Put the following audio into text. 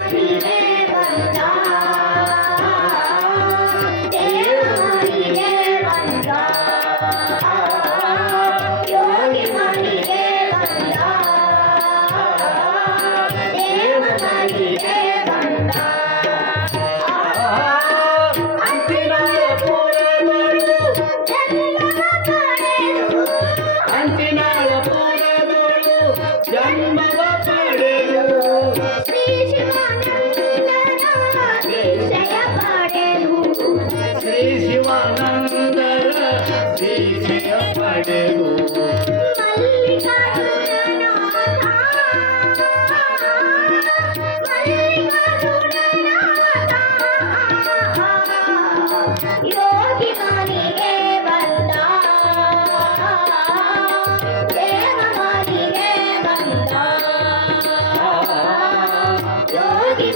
ಮನಿಗೆ ಬಂದ ದೇವ ಮನಿಗೆ ಬಂದ ಯೋಗಿ ಮನಿಗೆ ಬಂದ ದೇವ ಮನಿಗೆ ಬಂದ ಜನ್ಮವ ಪಡೆದು ಶ್ರೀ ಶಿವಾನಂದನ ದೀಕ್ಷೆಯ ಪಡೆದು ಶ್ರೀ ಶಿವಾನಂದರ ದೀಕ್ಷೆಯ ಪಡೆದು ಯೋಗಿ ಮನಿಗೆ ಬಂದ ದೇವ ಮನಿಗೆ ಬಂದ ಯೋಗಿ